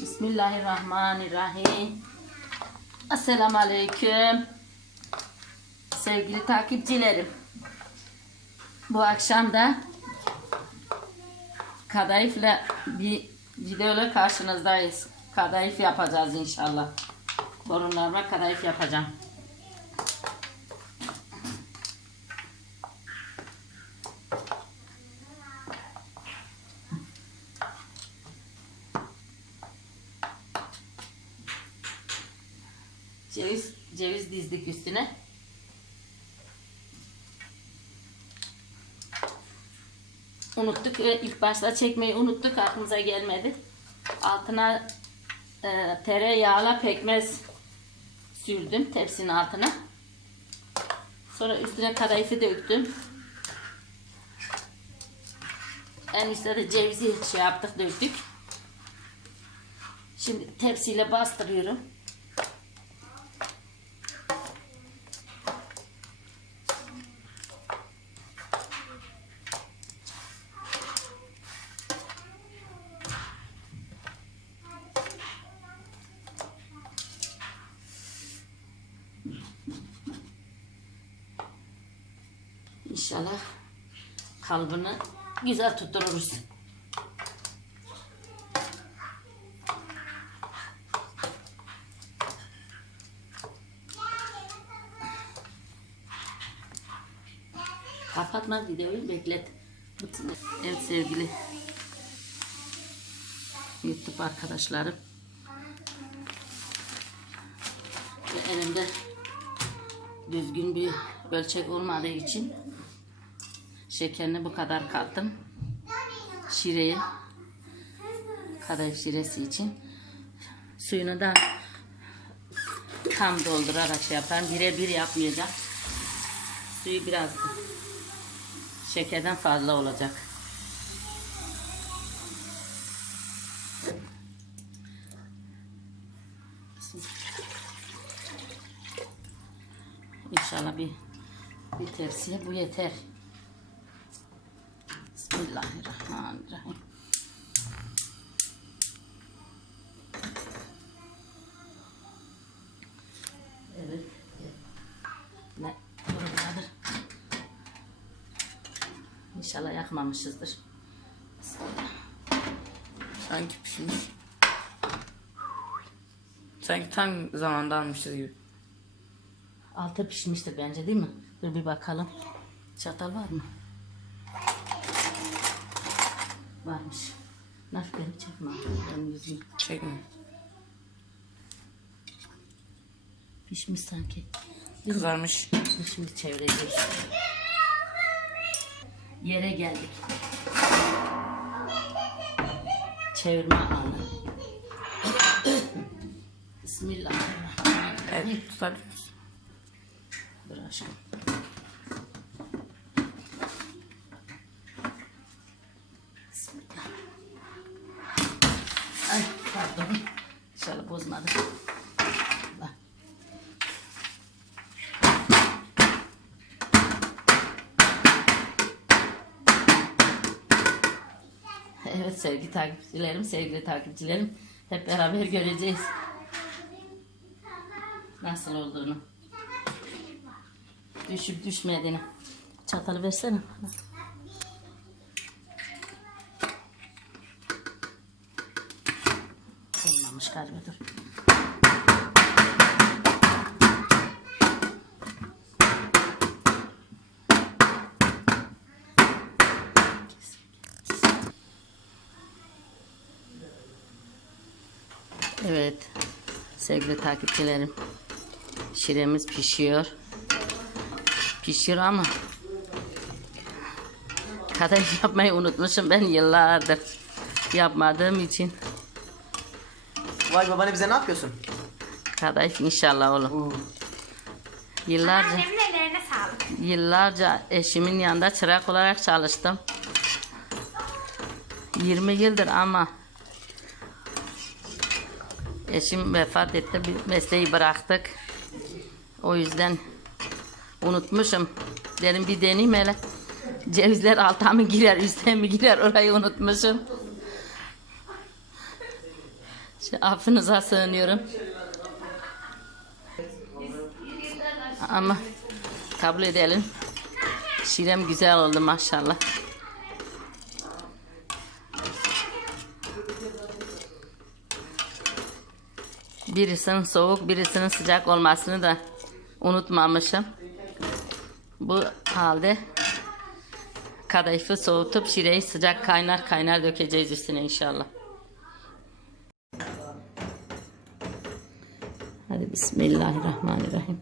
Bismillahirrahmanirrahim. Esselamu Aleyküm. Sevgili takipçilerim. Bu akşam da kadayıfla bir videoyla karşınızdayız. Kadayıf yapacağız inşallah. Torunlarıma kadayıf yapacağım. Ceviz, ceviz dizdik üstüne. Unuttuk. e, ilk başta çekmeyi unuttuk. Aklımıza gelmedi. Altına e, tereyağla pekmez sürdüm tepsinin altına. Sonra üstüne kadayıfı döktüm. En üstte de cevizi şey yaptık döktük. Şimdi tepsiyle bastırıyorum. İnşallah kalbini güzel tuttururuz. Kapatma videoyu beklet. Evet sevgili YouTube arkadaşlarım. Ve elimde düzgün bir ölçek olmadığı için şekerini bu kadar kattım. Şireye kadayıf şiresi için suyunu da tam doldurarak şey yaparım. Birebir yapmayacağım. Suyu biraz şekerden fazla olacak. İnşallah bir bir tepsiye bu yeter. Bismillahirrahmanirrahim. Evet. Ne? Buradır. İnşallah yakmamışızdır. Bismillah. Sanki pişmiş. Sanki tam zamanda almışız gibi. Altı pişmiştir bence değil mi? Dur bir bakalım. Çatal var mı? Varmış. Naf beni çekme. Benim yüzüm Çekme. pişmiş sanki. Kızarmış. Şimdi çevireceğiz. Yere geldik. Çevirme anı. Bismillahirrahmanirrahim. Evet tutabilir misin? Dur aşkım. Evet sevgili takipçilerim, sevgili takipçilerim. Hep beraber göreceğiz. Nasıl olduğunu. Düşüp düşmediğini. Çatalı versene. Olmamış galiba dur. Evet sevgili takipçilerim. Şiremiz pişiyor. Pişiyor ama kadayıf yapmayı unutmuşum ben yıllardır yapmadığım için Vay babaanne bize ne yapıyorsun? kadayıf inşallah olur. Yıllarca Annemin ellerine sağlık. yıllarca eşimin yanında çırak olarak çalıştım. 20 yıldır ama eşim vefat etti. Bir mesleği bıraktık. O yüzden unutmuşum. Dedim bir deneyim hele. Cevizler alta mı girer, üstte mi girer orayı unutmuşum. Şu affınıza sığınıyorum. Ama kabul edelim. Şirem güzel oldu maşallah. Birisinin soğuk, birisinin sıcak olmasını da unutmamışım. Bu halde kadayıfı soğutup şireyi sıcak kaynar kaynar dökeceğiz üstüne inşallah. Hadi Bismillahirrahmanirrahim.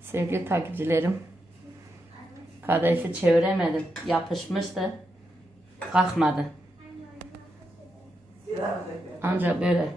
Sevgili takipçilerim, kadayıfı çeviremedim. Yapışmıştı. Kalkmadı. Ancak böyle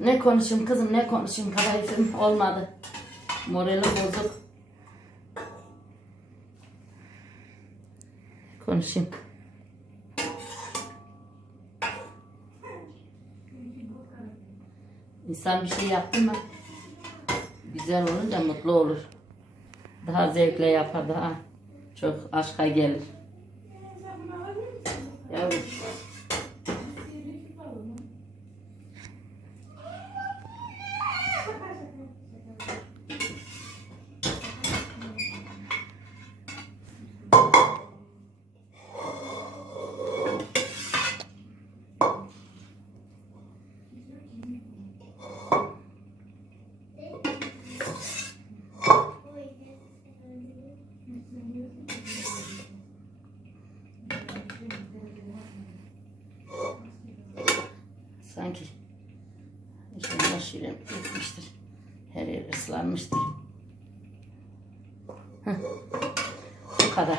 Ne konuşayım kızım ne konuşayım kadayıfım olmadı. Moralim bozuk. Konuşayım. İnsan bir şey yaptı mı güzel olunca mutlu olur. Daha zevkle yapar daha çok aşka gelir. Sanki inşallah şirin gitmiştir. Her yer ıslanmıştır. Heh. Bu kadar.